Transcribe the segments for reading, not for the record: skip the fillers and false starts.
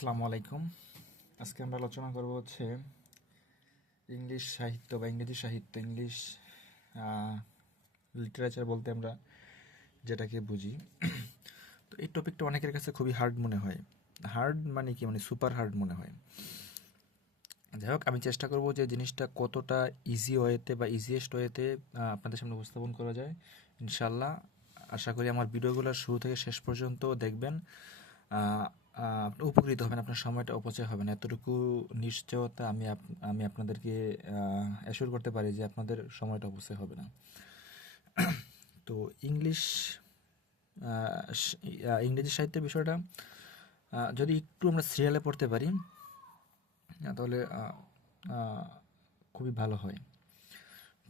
আসসালামু আলাইকুম। আজকে আমরা আলোচনা করব হচ্ছে ইংলিশ সাহিত্য বা ইংরেজি সাহিত্য, ইংলিশ লিটারেচার বলতে আমরা যেটাকে বুঝি। তো এই টপিকটা অনেকের কাছে খুবই হার্ড মনে হয়। হার্ড মানে কি, মানে সুপার হার্ড মনে হয়। যাই হোক, আমি চেষ্টা করব যে জিনিসটা কতটা ইজি ওয়েতে বা ইজিয়েস্ট ওয়েতে আপনাদের সামনে উপস্থাপন করা যায় ইনশাল্লাহ। আশা করি আমার ভিডিওগুলো শুরু থেকে শেষ পর্যন্ত দেখবেন, আপনি উপকৃত হবেন, আপনার সময়টা অপচয় হবে না। এতটুকু নিশ্চয়তা আমি আপনাদেরকে অ্যাসিওর করতে পারি যে আপনাদের সময়টা অপচয় হবে না। তো ইংরেজি সাহিত্যের বিষয়টা যদি একটু আমরা সিরিয়ালে পড়তে পারি তাহলে খুবই ভালো হয়।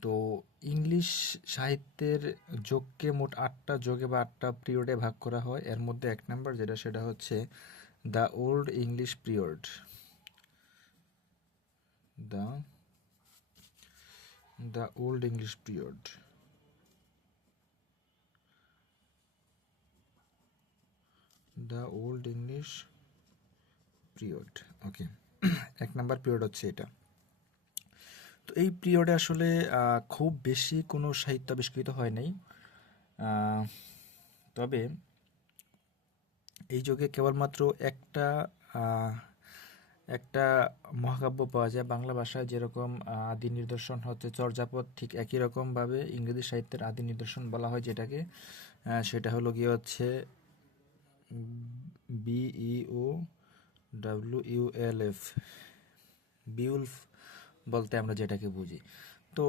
তো ইংলিশ সাহিত্যের যোগকে মোট 8টা যোগে বা 8টা পিরিয়ডে ভাগ করা হয়। এর মধ্যে 1 নাম্বার সেটা হচ্ছে the old English period. The the old English period. The old English period, okay. 1 number period হচ্ছে এটা। তো এই পিরিয়ডে আসলে খুব বেশি কোনো সাহিত্য আবিষ্কৃত হয় নাই। তবে এই যুগে কেবলমাত্র একটা মহাকাব্য পাওয়া যায় বাংলা ভাষায়, যেরকম আদি নিদর্শন হচ্ছে চর্যাপদ, ঠিক একই রকমভাবে ইংরেজি সাহিত্যের আদি নিদর্শন বলা হয় যেটাকে, সেটা হলো গিয়ে হচ্ছে BEOWULF, বিউলফ বলতে আমরা যেটাকে বুঝি। তো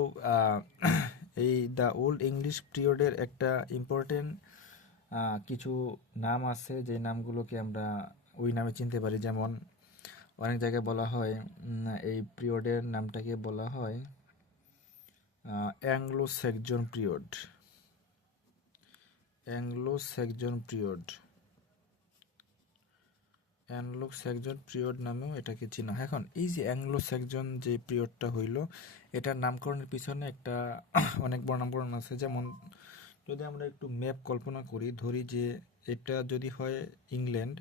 এই দ্য ওল্ড ইংলিশ পিরিয়ডের একটা ইম্পর্টেন্ট কিছু নাম আছে, যে নামগুলোকে আমরা ওই নামে চিনতে পারি। যেমন অনেক জায়গায় বলা হয় এই পিরিয়ডের নামটাকে বলা হয় Anglo Saxon period. Anglo Saxon period, Anglo Saxon period নামেও এটাকে চেনা হয়। এখন এই যে অ্যাংলো স্যাক্সন যে পিরিয়ডটা হইল, এটার নামকরণের পিছনে একটা অনেক বড় নামকরণ আছে। যেমন যদি আমরা একটু ম্যাপ কল্পনা করি, ধরি যে এটা যদি হয় ইংল্যান্ড,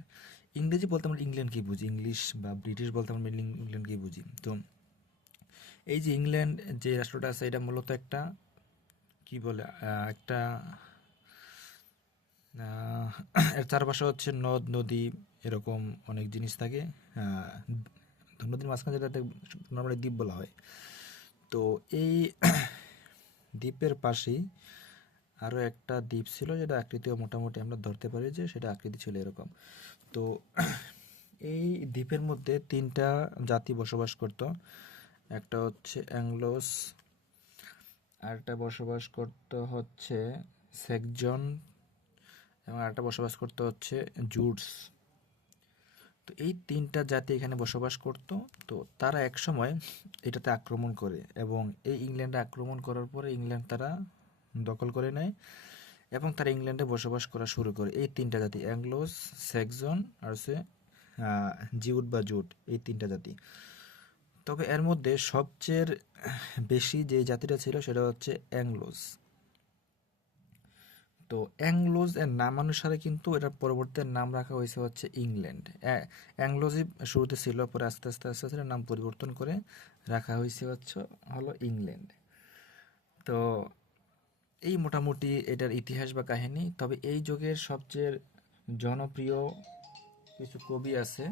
ইংরেজি বলতে আমরা ইংল্যান্ডকেই বুঝি, ইংলিশ বা ব্রিটিশ বলতে আমরা ইংল্যান্ডকেই বুঝি। তো এই যে ইংল্যান্ড যে রাষ্ট্রটা আছে, এটা মূলত একটা কি বলে একটা এর চারপাশে হচ্ছে নদ নদী, এরকম অনেক জিনিস থাকে। নদীর মাঝখানে যেটাতে নর্মালি দ্বীপ বলা হয়। তো এই দ্বীপের পাশেই আরও একটা দ্বীপ ছিল, যেটা আকৃতিও মোটামুটি আমরা ধরতে পারি যে সেটা আকৃতি ছিল এরকম। তো এই দ্বীপের মধ্যে 3টা জাতি বসবাস করত। একটা হচ্ছে অ্যাংলোস, আরেকটা বসবাস করত হচ্ছে সেকজন, এবং আরেকটা বসবাস করত হচ্ছে জুডস। তো এই 3টা জাতি এখানে বসবাস করত। তো তারা এক সময় এটাতে আক্রমণ করে, এবং এই ইংল্যান্ডে আক্রমণ করার পরে ইংল্যান্ড তারা দখল করে নেয়, এবং তারা ইংল্যান্ডে বসবাস করা শুরু করে। এই 3টা জাতি অ্যাংলোস, স্যাক্সন আর হচ্ছে জিউট বা জুট, এই 3টা জাতি। তবে এর মধ্যে সবচেয়ে বেশি যে জাতিটা ছিল সেটা হচ্ছে অ্যাংলোস। তো অ্যাংলোজ এর নাম অনুসারে কিন্তু এটার পরবর্তী নাম রাখা হয়েছে হচ্ছে ইংল্যান্ড। অ্যাংলোজি শুরুতে ছিল, পরে আস্তে আস্তে আস্তে আস্তে নাম পরিবর্তন করে রাখা হয়েছে হলো ইংল্যান্ড। তো এই মোটামুটি এটার ইতিহাস বা কাহিনী। তবে এই যুগের সবচেয়ে জনপ্রিয় কিছু কবি আছে,